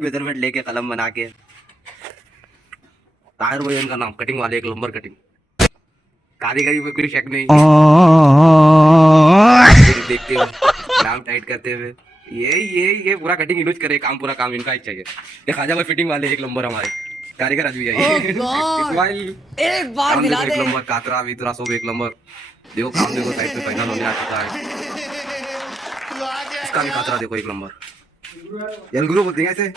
मेजरमेंट लेके कलम बना के। ताहिर भाई उनका नाम, कटिंग वाले, एक नंबर कटिंग, कारीगरी में कोई शक नहीं। देखते हुए, नाम टाइट करते हुए, ये पूरा कटिंग यूज करे, काम पूरा काम इनका ही चाहिए। ये खाजा भाई फिटिंग वाले एक नंबर हमारे कारीगर आज भी है। इस्माइल एक बार दिला एक दे। नंबर, कातरा वितरा सब एक नंबर। देखो काम देखो, साइड पे फाइनल होने आ चुका है। इसका भी कातरा देखो एक नंबर। गुरु बोलते हैं ऐसे।